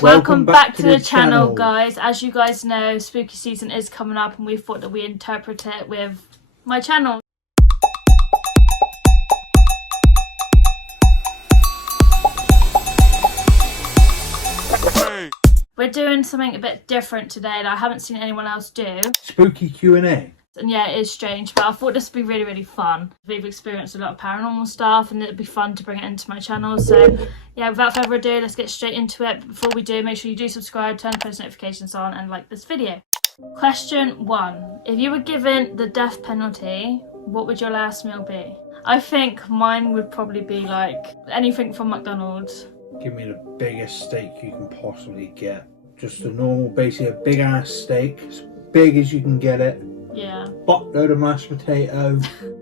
Welcome back to the channel, guys. As you guys know, spooky season is coming up and we thought that we interpret it with my channel. We're doing something a bit different today that I haven't seen anyone else do. Spooky Q&A. And yeah, it is strange, but I thought this would be really fun. We've experienced a lot of paranormal stuff and it'd be fun to bring it into my channel. So yeah, without further ado, let's get straight into it. Before we do, make sure you do subscribe, turn post notifications on and like this video. Question 1. If you were given the death penalty, what would your last meal be? I think mine would probably be like anything from McDonald's. Give me the biggest steak you can possibly get. Just a normal, basically a big ass steak, as big as you can get it. Yeah. Buttload of mashed potato,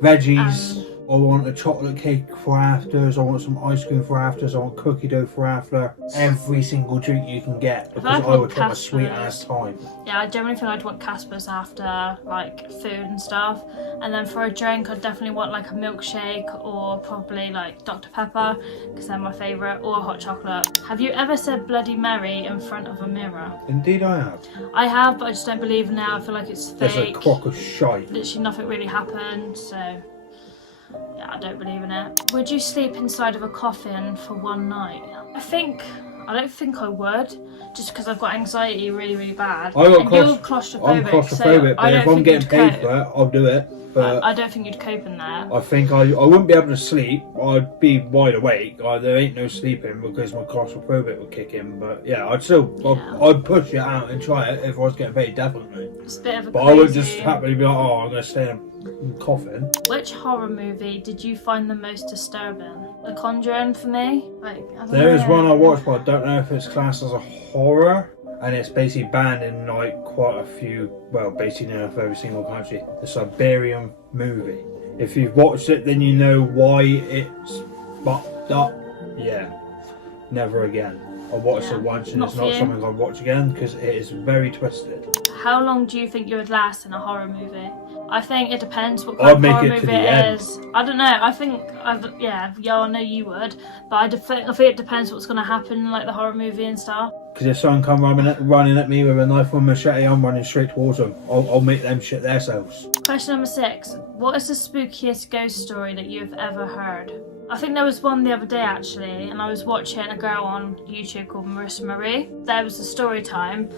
veggies. I want a chocolate cake for afters. I want some ice cream for afters. I want cookie dough for after. Every single drink you can get, because I would take a sweet ass time. Yeah, I generally think I'd want Casper's after like food and stuff. And then for a drink, I'd definitely want like a milkshake or probably like Dr. Pepper, because they're my favourite, or a hot chocolate. Have you ever said Bloody Mary in front of a mirror? Indeed I have. I have, but I just don't believe in it. I feel like it's fake. There's a crock of shite. Literally nothing really happened, so yeah, I don't believe in it. Would you sleep inside of a coffin for one night? I don't think I would, just because I've got anxiety really bad. You're claustrophobic, I'm claustrophobic, so but if I'm getting paid for it, I'll do it. But I don't think you'd cope in there. I think I wouldn't be able to sleep. I'd be wide awake. There ain't no sleeping because my claustrophobic would kick in. But yeah, I'd push it out and try it if I was getting paid, definitely. It's a bit of a But I would just happily be like, oh, I'm going to stay in a coffin. Which horror movie did you find the most disturbing? The Conjuring for me? There is one I watched, but I don't know if it's classed as a horror. And it's basically banned in like quite a few, well, basically enough every single country. The Siberian movie. If you've watched it, then you know why it's fucked up. Yeah, never again. I watched it once and it's not something I'd watch again because it is very twisted. How long do you think you would last in a horror movie? I think it depends what kind of horror movie it is. I don't know. Yeah, I know you would, but I think it depends what's going to happen in like the horror movie and stuff. Because if someone come running at me with a knife or a machete, I'm running straight towards them. I'll make them shit themselves. Question number 6. What is the spookiest ghost story that you've ever heard? I think there was one the other day actually, and I was watching a girl on YouTube called Marissa Marie. There was a story time,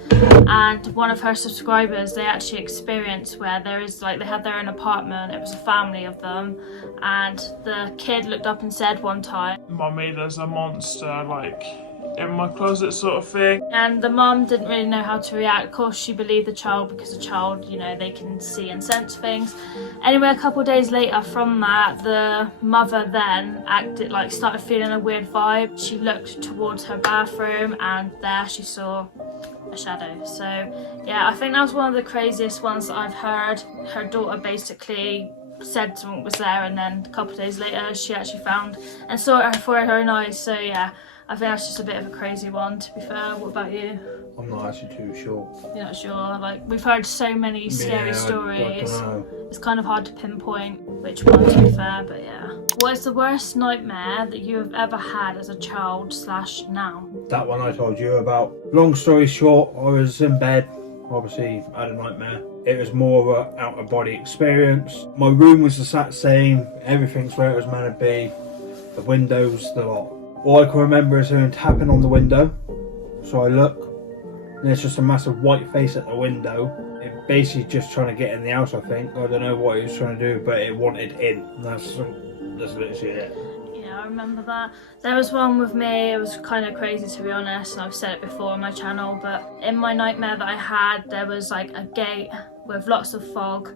and one of her subscribers, they actually experienced where they had their own apartment. It was a family of them, and the kid looked up and said one time, "Mummy, there's a monster like in my closet," sort of thing. And the mum didn't really know how to react. Of course, she believed the child because the child, they can see and sense things. Anyway, a couple of days later from that, the mother then started feeling a weird vibe. She looked towards her bathroom and there she saw a shadow. So yeah, I think that was one of the craziest ones that I've heard. Her daughter basically said something was there, and then a couple of days later she actually found and saw it for her own eyes. So yeah, I think that's just a bit of a crazy one, to be fair. What about you? I'm not actually too sure. You're not sure? Like, we've heard so many scary stories. I don't know. It's kind of hard to pinpoint which one, to be fair, but yeah. What is the worst nightmare that you have ever had as a child / now? That one I told you about. Long story short, I was in bed. Obviously, I had a nightmare. It was more of an out-of-body experience. My room was the exact same. Everything's where it was meant to be. The windows, the lot. All I can remember is hearing tapping on the window. So I look, and it's just a massive white face at the window. It basically just trying to get in the house, I think. I don't know what it was trying to do, but it wanted in. That's literally it. Yeah, I remember that. There was one with me, it was kind of crazy to be honest, and I've said it before on my channel, but in my nightmare that I had, there was like a gate with lots of fog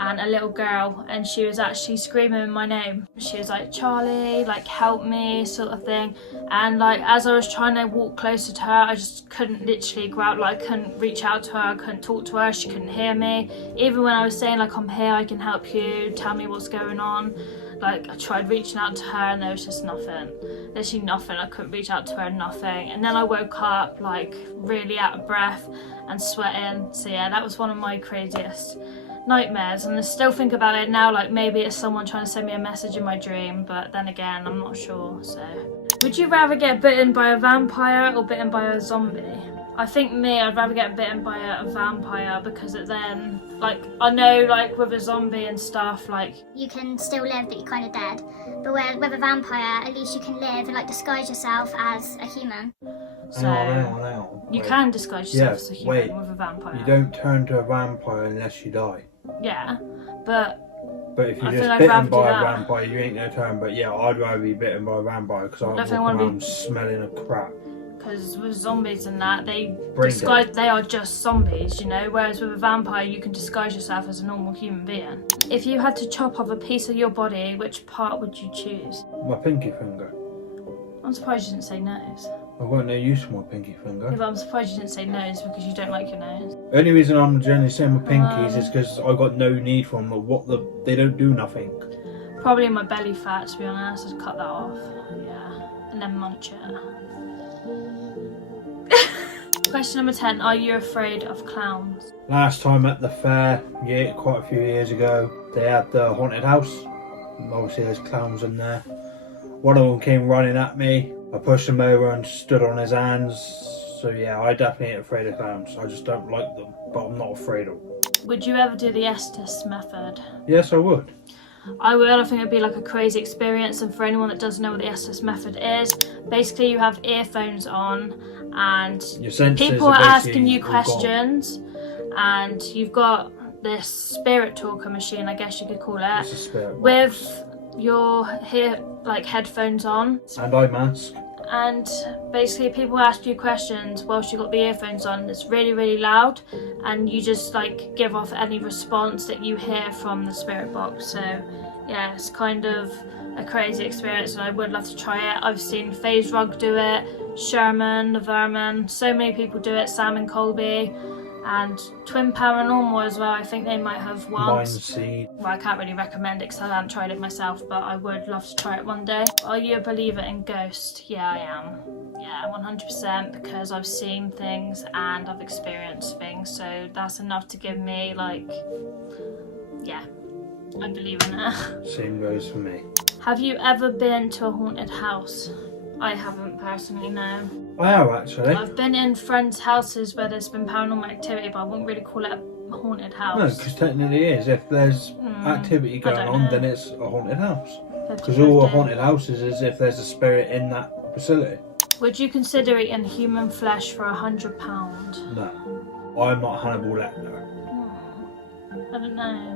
and a little girl, and she was actually screaming my name. She was like, "Charlie, like help me," sort of thing. And like as I was trying to walk closer to her, I just couldn't literally go out, like I couldn't reach out to her, I couldn't talk to her, she couldn't hear me. Even when I was saying like, "I'm here, I can help you, tell me what's going on," like I tried reaching out to her and there was just nothing. Literally nothing. I couldn't reach out to her, nothing. And then I woke up like really out of breath and sweating. So yeah, that was one of my craziest nightmares, and I still think about it now, like maybe it's someone trying to send me a message in my dream, but then again I'm not sure. So Would you rather get bitten by a vampire or bitten by a zombie? I think I'd rather get bitten by a vampire because it then, like, I know, like, with a zombie and stuff, like... You can still live, but you're kind of dead. But with a vampire, at least you can live and, like, disguise yourself as a human. So, hang on. you Wait. can disguise yourself as a human wait. with a vampire. You don't turn to a vampire unless you die. Yeah, but But if you're I think just I'd bitten rather do by a that. vampire, you ain't gonna turn. But yeah, I'd rather be bitten by a vampire because I'm Definitely walking wanna around smelling of crap. because with zombies and that, they Brain disguise, they are just zombies, you know, whereas with a vampire you can disguise yourself as a normal human being. If you had to chop off a piece of your body, which part would you choose? My pinky finger. I'm surprised you didn't say nose. I've got no use for my pinky finger. Yeah, but I'm surprised you didn't say nose because you don't like your nose. Only reason I'm generally saying my pinkies is because I got no need for them. They don't do nothing. Probably my belly fat, to be honest. I'd cut that off. Yeah. And then munch it. Question number 10. Are you afraid of clowns? Last time at the fair, yeah, quite a few years ago, they had the haunted house. Obviously there's clowns in there. One of them came running at me. I pushed him over and stood on his hands. So yeah, I definitely ain't afraid of clowns. I just don't like them, but I'm not afraid of them. Would you ever do the Estes method? Yes, I would. I would. I think it'd be like a crazy experience, and for anyone that doesn't know what the Estes method is, basically you have earphones on and Your senses people are are asking basically you all gone. questions, and you've got this spirit talker machine, I guess you could call It's it, a spirit box. with your headphones on, And eye mask. and basically people ask you questions whilst you've got the earphones on. It's really, really loud, and you just like give off any response that you hear from the spirit box. So yeah, it's kind of a crazy experience, and I would love to try it. I've seen FaZe Rug do it, Sherman, the Vermin, so many people do it, Sam and Colby, and Twin Paranormal as well. I think they might have Mind once. seed. Well, I can't really recommend it because I haven't tried it myself, but I would love to try it one day. Are you a believer in ghosts? Yeah, I am. Yeah, 100%, because I've seen things and I've experienced things, so that's enough to give me, like, yeah, I believe in it. Same goes for me. Have you ever been to a haunted house? I haven't personally, no. I have actually. I've been in friends' houses where there's been paranormal activity, but I wouldn't really call it a haunted No, house. because technically it is. If there's activity I going don't on, know. then it's a haunted house. 50-50. Because all a haunted houses is if there's a spirit in that facility. Would you consider eating human flesh for £100? No. I'm not Hannibal Lecter. I don't know.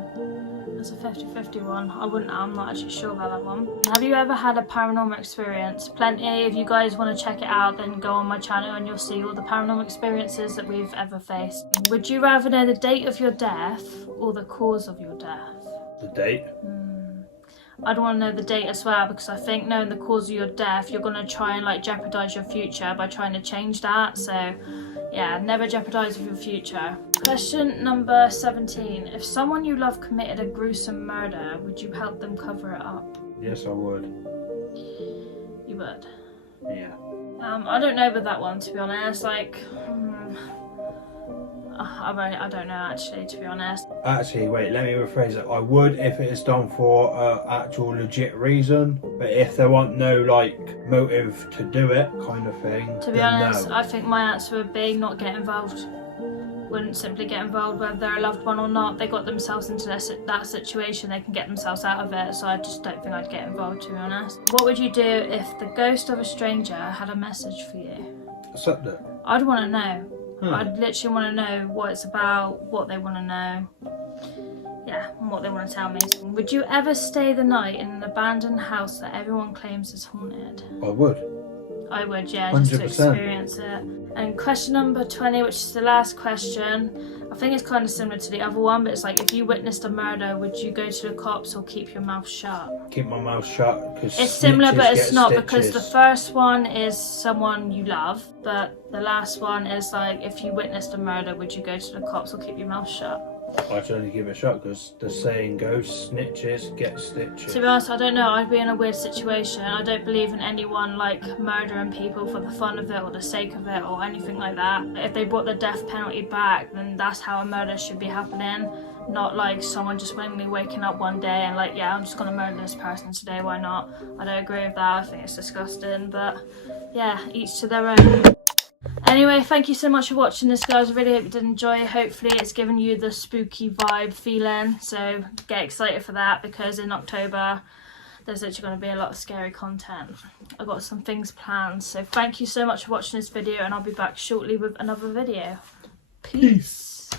It's a 50-50 one. I'm not actually sure about that one. Have you ever had a paranormal experience? Plenty. If you guys want to check it out, then go on my channel and you'll see all the paranormal experiences that we've ever faced. Would you rather know the date of your death or the cause of your death? The date. I'd want to know the date as well, because I think knowing the cause of your death, you're going to try and like jeopardize your future by trying to change that. So yeah, never jeopardize your future. Question number 17. If someone you love committed a gruesome murder, would you help them cover it up? Yes, I would. You would. Yeah. I don't know about that one, to be honest. Like, I don't know actually, to be honest. Actually, wait, let me rephrase it. I would if it is done for actual legit reason, but if there weren't no like motive to do it, kind of thing. To be then honest, no. I think my answer would be not get involved. Wouldn't simply get involved whether they're a loved one or not. They got themselves into that situation, they can get themselves out of it, so I just don't think I'd get involved, to be honest. What would you do if the ghost of a stranger had a message for you? Accept it. I'd want to know. Hmm. I'd literally want to know what it's about, what they want to know. Yeah, and what they want to tell me. Would you ever stay the night in an abandoned house that everyone claims is haunted? I would. I would, yeah, just to 100%. experience it. And question number 20, which is the last question. I think it's kind of similar to the other one, but it's like, if you witnessed a murder, would you go to the cops or keep your mouth shut? Keep my mouth shut because It's similar, but it's not, because the first one is someone you love, but the last one is like, if you witnessed a murder, would you go to the cops or keep your mouth shut? I'd only give it a shot because the saying goes, snitches get stitches. To be honest, I don't know. I'd be in a weird situation. I don't believe in anyone like murdering people for the fun of it or the sake of it or anything like that. If they brought the death penalty back, then that's how a murder should be happening. not like someone just randomly waking up one day and like, yeah, I'm just gonna murder this person today, why not? I don't agree with that, I think it's disgusting, but yeah, each to their own. Anyway, thank you so much for watching this, guys. I really hope you did enjoy. Hopefully it's given you the spooky vibe feeling, so get excited for that, because in October there's literally going to be a lot of scary content. I've got some things planned, so thank you so much for watching this video, and I'll be back shortly with another video. Peace.